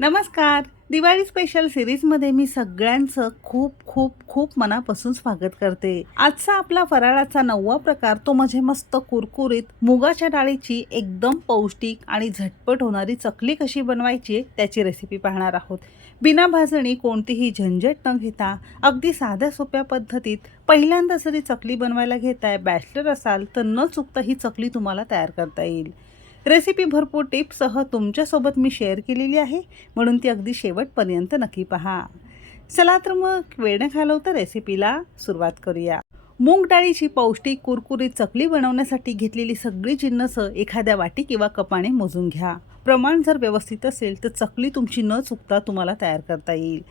नमस्कार. दिवाळी स्पेशल सिरीजमध्ये मी सगळ्यांचं खूप खूप खूप मनापासून स्वागत करते. आजचा आपला फराळाचा 9वा प्रकार तो म्हणजे मस्त कुरकुरीत मुगाच्या डाळीची एकदम पौष्टिक आणि झटपट होणारी चकली कशी बनवायची त्याची रेसिपी पाहणार आहोत. बिना भाजणी कोणतीही झंझट न घेता अगदी साध्या सोप्या पद्धतीत पहिल्यांदा जरी चकली बनवायला घेताय, बॅचलर असाल तर न चुकता ही चकली तुम्हाला तयार करता येईल. रेसिपी भरपूर टिप्ससह तुमच्यासोबत मी शेअर केलेली आहे, म्हणून ती अगदी शेवटपर्यंत नक्की पहा. चला तर मग वेळ न घालवता रेसिपीला सुरुवात करूया. मूग डाळीची पौष्टिक कुरकुरीत चकली बनवण्यासाठी घेतलेली सगळी जिन्नस एखाद्या वाटी किंवा कपाने मोजून घ्या. प्रमाण जर व्यवस्थित असेल तर चकली तुमची न चुकता तुम्हाला तयार करता येईल.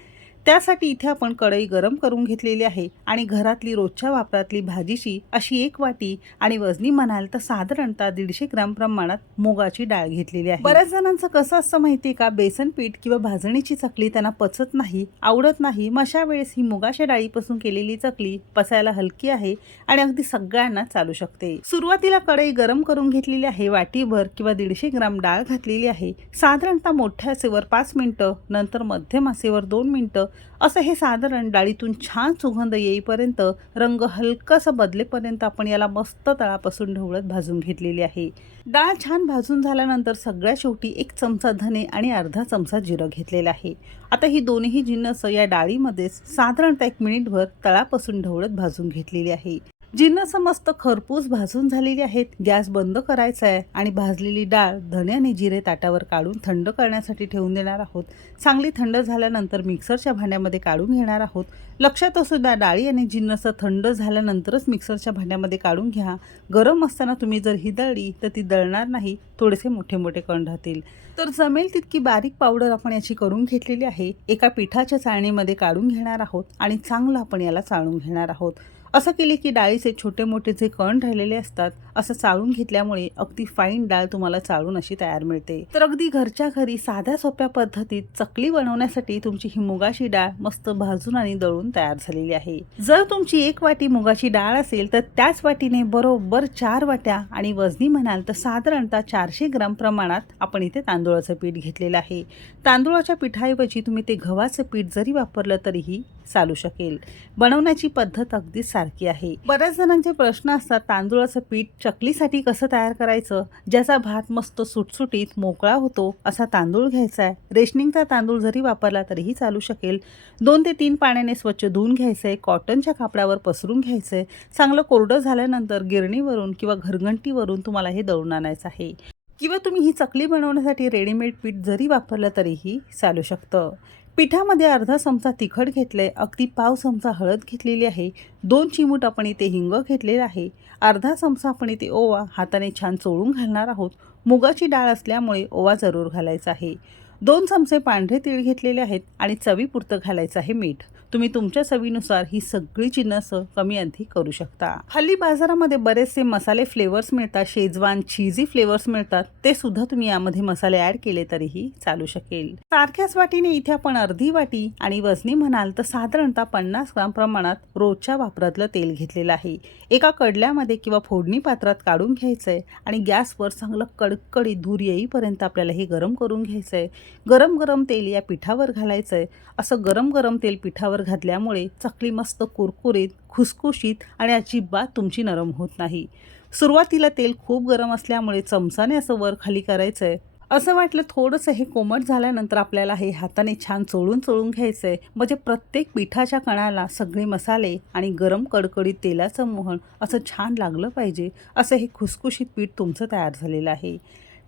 त्यासाठी इथे आपण कढई गरम करून घेतलेली आहे आणि घरातली रोजच्या वापरातली भाजीची अशी एक वाटी आणि वजनी म्हणाल तर साधारणतः 150 ग्राम प्रमाणात मुगाची डाळ घेतलेली आहे. बऱ्याच जणांचं कसं असतं माहिती का, बेसन पीठ किंवा भाजणीची चकली त्यांना पचत नाही, आवडत नाही. मग अशा वेळेस ही मुगाच्या डाळीपासून केलेली चकली पचायला हलकी आहे आणि अगदी सगळ्यांना चालू शकते. सुरुवातीला कढई गरम करून घेतलेली आहे. वाटीभर किंवा 150 ग्राम डाळ घातलेली आहे. साधारणतः मोठ्या आचेवर 5 मिनिटं, नंतर मध्यम आचेवर 2 मिनिटं असं हे साधारण डाळीतून छान सुगंध येईपर्यंत, रंग हलकासा बदलेपर्यंत आपण याला मस्त तळापासून ढवळत भाजून घेतलेली आहे. डाळ छान भाजून झाल्यानंतर सगळ्यात शेवटी 1 चमचा धने आणि अर्धा चमचा जिरं घेतलेलं आहे. आता ही दोन्ही जिन्नस या डाळीमध्येच साधारणतः 1 मिनिटभर तळापासून ढवळत भाजून घेतलेली आहे. जिन्नस मस्त खरपूस भाजून झालेली आहेत. गॅस बंद करायचा आहे आणि भाजलेली डाळ, धने आणि जिरे ताटावर काढून थंड करण्यासाठी ठेवून देणार आहोत. चांगली थंड झाल्यानंतर मिक्सरच्या भांड्यामध्ये काढून घेणार आहोत. लक्षात असू द्या, डाळी आणि जिन्नस थंड झाल्यानंतरच मिक्सरच्या भांड्यामध्ये काढून घ्या. गरम असताना तुम्ही जर ही दळली तर ती दळणार नाही, थोडेसे मोठे मोठे कण राहतील. तर जमेल तितकी बारीक पावडर आपण याची करून घेतलेली आहे. एका पिठाच्या चाळणीमध्ये काढून घेणार आहोत आणि चांगलं आपण याला चाळून घेणार आहोत. असं केले की डाळीचे छोटे मोठे जे कण राहिलेले असतात असं चाळून घेतल्यामुळे अगदी फाईन डाळ तुम्हाला चाळून अशी तयार मिळते. तर अगदी घरच्या घरी साध्या सोप्या पद्धतीत चकली बनवण्यासाठी तुमची ही मुगाची डाळ मस्त भाजून आणि दळून तयार झालेली आहे. जर तुमची 1 वाटी मुगाची डाळ असेल तर त्याच वाटीने बरोबर 4 वाट्या आणि वजनी म्हणाल तर साधारणतः 400 ग्राम प्रमाणात आपण इथे तांदूळाचं पीठ घेतलेलं आहे. तांदूळाच्या पिठाऐवजी तुम्ही ते गव्हाचं पीठ जरी वापरलं तरीही चालू शकेल. बनवण्याची पद्धत अगदी सारखी आहे. बऱ्याच जणांचे प्रश्न असतात, तांदूळाचं पीठ चकलीसाठी कसं तयार करायचं, ज्याचा भात मस्त सुटसुटीत मोकळा होतो असा तांदूळ घ्यायचा आहे. रेशनिंगचा तांदूळ जरी वापरला तरीही चालू शकेल. 2 ते 3 पाण्याने स्वच्छ धुवून घ्यायचं आहे. कॉटनच्या कापडावर पसरून घ्यायचं आहे. चांगलं कोरडं झाल्यानंतर गिरणीवरून किंवा घरघंटीवरून तुम्हाला हे दळून आणायचं आहे. किंवा तुम्ही ही चकली बनवण्यासाठी रेडीमेड पीठ जरी वापरलं तरीही चालू शकतं. पिठामध्ये अर्धा चमचा तिखट घेतले, अगदी पाव चमचा हळद घेतलेली आहे. 2 चिमूट आपण इथे हिंग घेतलेला आहे. अर्धा चमचा आपण इथे ओवा हाताने छान चोळून घालणार आहोत. मुगाची डाळ असल्यामुळे ओवा जरूर घालायचा आहे. 2 चमचे पांढरे तीळ घेतलेले आहेत आणि चवीपुरतं घालायचं आहे मीठ. तुम्ही तुमच्या चवीनुसार ही सगळी जिन्नस कमी अधिक करू शकता. हल्ली बाजारामध्ये बरेचसे मसाले फ्लेवर्स मिळतात, शेजवान चीजी फ्लेवर्स मिळतात, ते सुद्धा तुम्ही यामध्ये मसाले ॲड केले तरीही चालू शकेल. सारख्याच वाटीने इथे आपण अर्धी वाटी आणि वजनी म्हणाल तर साधारणतः 50 ग्राम प्रमाणात रोजच्या वापरातलं तेल घेतलेलं आहे. एका कडल्यामध्ये किंवा फोडणी पात्रात काढून घ्यायचंय आणि गॅसवर चांगलं कडकडीत धूर येईपर्यंत आपल्याला हे गरम करून घ्यायचंय. गरम गरम तेल या पिठावर घालायचंय. असं गरम गरम तेल पिठावर घातल्यामुळे चकली मस्त कुरकुरीत, खुसखुशीत आणि अजिबात तुमची नरम होत नाही. सुरुवातीला तेल खूप गरम असल्यामुळे चमचाने असं वर खाली करायचंय. असं वाटलं थोडंसं हे कोमट झाल्यानंतर आपल्याला हे हाताने छान चोळून चोळून घ्यायचंय, म्हणजे प्रत्येक पिठाच्या कणाला सगळे मसाले आणि गरम कडकडीत तेलाचं मोहन असं छान लागलं पाहिजे. असं हे खुसखुशीत पीठ तुमचं तयार झालेलं आहे.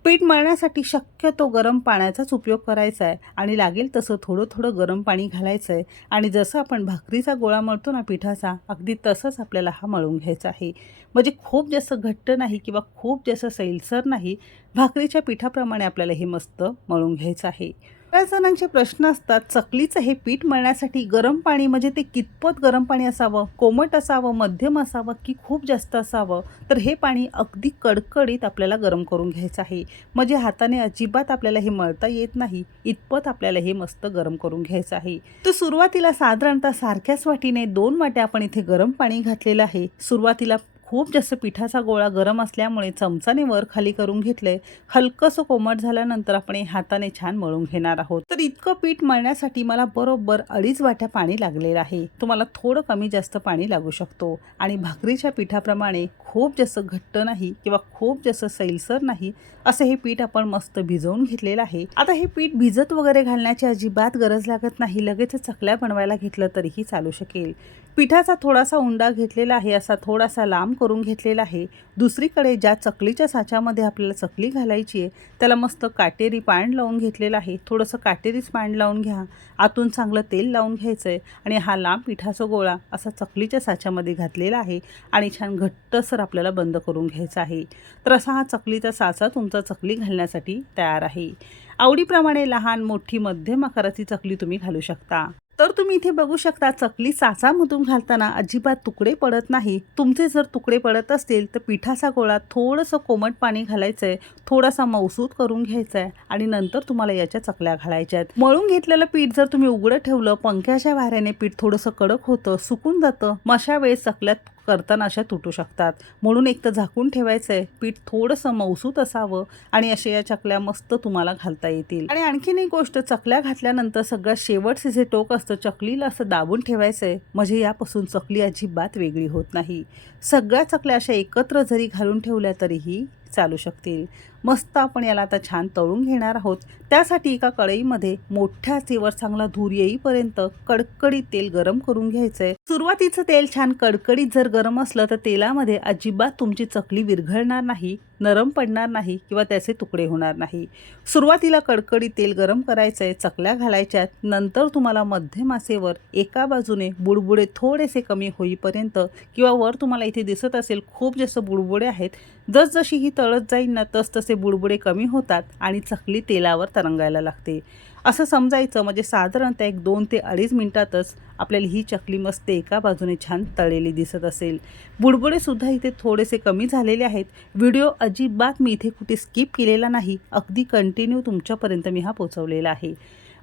पीठ मळण्यासाठी शक्यतो गरम पाण्याचाच उपयोग करायचा आहे आणि लागेल तसं थोडं थोडं गरम पाणी घालायचं आहे आणि जसं आपण भाकरीचा गोळा मळतो ना पिठाचा, अगदी तसंच आपल्याला हा मळून घ्यायचा आहे. म्हणजे खूप जास्त घट्ट नाही किंवा खूप जास्त सैलसर नाही, भाकरीच्या पिठाप्रमाणे आपल्याला हे मस्त मळून घ्यायचं आहे. बऱ्याच जणांचे प्रश्न असतात, चकलीचं हे पीठ मळण्यासाठी गरम पाणी म्हणजे ते कितपत गरम पाणी असावं, कोमट असावं, मध्यम असावं की खूप जास्त असावं. तर हे पाणी अगदी कडकडीत आपल्याला गरम करून घ्यायचं आहे. म्हणजे हाताने अजिबात आपल्याला हे मळता येत नाही इतपत आपल्याला हे मस्त गरम करून घ्यायचं आहे. तर सुरुवातीला साधारणतः सारख्याच वाटीने 2 वाट्या आपण इथे गरम पाणी घातलेलं आहे. सुरुवातीला खूप जास्त पिठाचा गोळा गरम असल्यामुळे चमचाने वर खाली करून घेतले। हलकंसं कोमट झाल्यानंतर आपण हे हाताने छान मळून घेणार आहोत। तर इतकं पीठ मळण्यासाठी मला बरोबर 2.5 वाट्या पाणी लागलेलं आहे। तुम्हाला थोडं कमी जास्त पाणी लागू शकतो आणि भाकरीच्या पिठाप्रमाणे खूप जास्त घट्ट नाही किंवा खूप जास्त सैलसर नाही, असं हे पीठ आपण मस्त भिजवून घेतलेलं आहे। आता हे पीठ भिजत वगैरे घालण्याची अजिबात गरज लागत नाही, लगेच चकल्या बनवायला घेतलं तरीही चालू शकेल। पिठाचा थोडासा उंडा घेतलेला आहे, असा थोडासा लांब करून घेतलेला आहे। दुसरीकडे ज्या चकलीच्या साच्यामध्ये आपल्याला चकली घालायची आहे त्याला मस्त काटेरी पाण लावून घेतलेलं आहे। थोडंसं काटेरीच पाण लावून घ्या, आतून चांगलं तेल लावून घ्यायचं आहे आणि हा लांब पिठाचा गोळा असा चकलीच्या साच्यामध्ये घातलेला आहे आणि छान घट्टसर आपल्याला बंद करून घ्यायचा आहे। तर असा हा चकलीचा साचा तुमचा चकली घालण्यासाठी तयार आहे। आवडीप्रमाणे लहान मोठी मध्यम आकाराची चकली तुम्ही घालू शकता। तर तुम्ही इथे बघू शकता चकली साचामधून घालताना अजिबात तुकडे पडत नाही। तुमचे जर तुकडे पडत असतील तर पिठाचा गोळा थोडंसं कोमट पाणी घालायचं आहे, थोडासा मऊसूत करून घ्यायचा आहे आणि नंतर तुम्हाला याच्या चकल्या घालायच्या आहेत। मळून घेतलेलं पीठ जर तुम्ही उघडं ठेवलं, पंख्याच्या वाऱ्याने पीठ थोडंसं कडक होतं, सुकून जातं, मग अशा वेळेस चकल्या करताना अशा तुटू शकतात। म्हणून एक तर झाकून ठेवायचं आहे, पीठ थोडंसं मऊसूत असावं आणि अशा या चकल्या मस्त तुम्हाला घालता येतील। आणि आणखीन एक गोष्ट, चकल्या घातल्यानंतर सगळ्यात शेवटचे जे टोक असतं चकलीला असं दाबून ठेवायचं आहे, म्हणजे यापासून चकली अजिबात वेगळी होत नाही। सगळ्या चकल्या अशा एकत्र जरी घालून ठेवल्या तरीही चालू शकतील। मस्त आपण याला आता छान तळून घेणार आहोत। त्यासाठी एका कढईमध्ये मोठ्या आचेवर चांगला धूर येईपर्यंत कडकडीत तेल गरम करून घ्यायचंय। सुरुवातीचं तेल छान कडकडीत जर गरम असलं तर तेलामध्ये अजिबात तुमची चकली विरघळणार नाही, नरम पडणार नाही किंवा त्याचे तुकडे होणार नाही। सुरुवातीला कडकडीत तेल गरम करायचंय, चकल्या घालायच्यात, नंतर तुम्हाला मध्यम आचेवर एका बाजूने बुडबुडे थोडेसे कमी होईपर्यंत किंवा वर तुम्हाला इथे दिसत असेल खूप जास्त बुडबुडे आहेत, जसजशी ही तळत जाईल ना तसतसे बुडबुडे कमी होतात आणि चकली तेलावर तरंगायला लागते असं समजायचं। म्हणजे साधारणतः 1-2 ते 2.5 मिनिटातच आपल्याला ही चकली मस्त एका बाजूने छान तळलेली दिसत असेल। बुडबुडे सुद्धा इथे थोडेसे कमी झालेले आहेत। व्हिडिओ अजिबात मी इथे कुठे स्किप केलेला नाही, अगदी कंटिन्यू तुमच्यापर्यंत मी हा पोहोचवलेला आहे।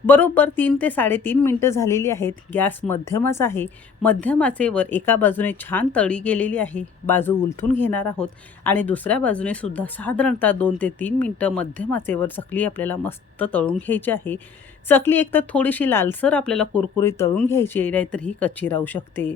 बरोबर 3 ते 3.5 मिनिटं झालेली आहेत। गॅस मध्यमच आहे, मध्यम आचेवर एका बाजूने छान तळी गेलेली आहे, बाजू उलथून घेणार आहोत आणि दुसऱ्या बाजूने सुद्धा साधारणतः 2 ते 3 मिनिटं मध्यम आचेवर चकली आपल्याला मस्त तळून घ्यायची आहे। चकली एकतर थोडीशी लालसर आपल्याला कुरकुरीत तळून घ्यायची आहे, नाहीतर ही कच्ची राहू शकते।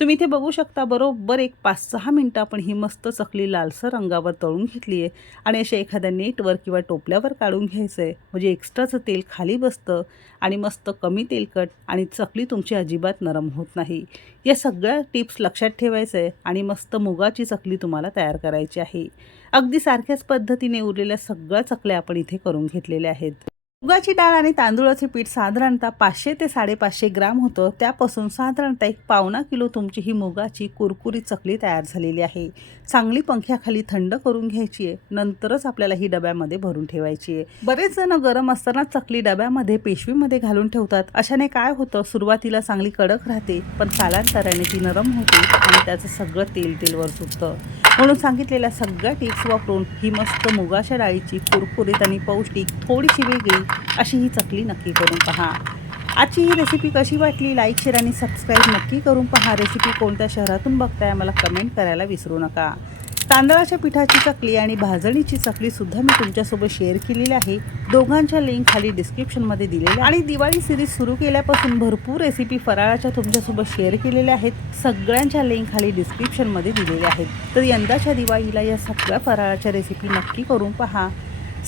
तुम्ही इथे बघू शकता बरोबर 5-6 मिनिटं आपण ही मस्त चकली लालसर रंगावर तळून घेतली आहे आणि अशा एखाद्या नेटवर किंवा टोपल्यावर काढून घ्यायचं आहे, म्हणजे एक्स्ट्राचं तेल खाली बसतं आणि मस्त कमी तेलकट आणि चकली तुमची अजिबात नरम होत नाही। या सगळ्या टिप्स लक्षात ठेवायचं आहे आणि मस्त मुगाची चकली तुम्हाला तयार करायची आहे। अगदी सारख्याच पद्धतीने उरलेल्या सगळ्या चकल्या आपण इथे करून घेतलेल्या आहेत। मुगाची डाळ आणि तांदूळाचे पीठ साधारणतः 500 ते 550 ग्राम होतं, त्यापासून साधारणतः 1 किलो तुमची ही मुगाची कुरकुरीत चकली तयार झालेली आहे। चांगली पंख्याखाली थंड करून घ्यायची आहे, नंतरच आपल्याला ही डब्यामध्ये भरून ठेवायची आहे। बरेच जण गरम असताना चकली डब्यामध्ये पिशवीमध्ये घालून ठेवतात, अशाने काय होतं सुरुवातीला चांगली कडक राहते, पण कालांतराने ती नरम होते आणि त्याचं सगळं तेल वर सुटतं। म्हणून सांगितलेल्या सगळ्या टिप्स वापरून ही मस्त मुगाच्या डाळीची कुरकुरीत आणि पौष्टिक थोडीशी वेगळी अशी ही चकली नक्की करून पहा। आजची ही रेसिपी कशी वाटली, लाईक शेअर आणि सबस्क्राईब नक्की करून पहा। रेसिपी कोणत्या शहरातून बघताय मला कमेंट करायला विसरू नका। तांदळाच्या पिठाची चकली आणि भाजणीची चकली सुद्धा मी तुमच्यासोबत शेअर केलेली आहे, दोघांच्या लिंक खाली डिस्क्रिप्शनमध्ये दिलेल्या आणि दिवाळी सिरीज सुरू केल्यापासून भरपूर रेसिपी फराळाच्या तुमच्यासोबत शेअर केलेल्या आहेत, सगळ्यांच्या लिंक खाली डिस्क्रिप्शनमध्ये दिलेल्या आहेत। तर यंदाच्या दिवाळीला या सगळ्या फराळाच्या रेसिपी नक्की करून पहा।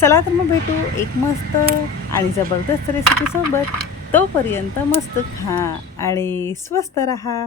चला तर मग भेटू एक मस्त आणि जबरदस्त रेसिपीसोबत। तोपर्यंत मस्त खा आणि स्वस्त रहा।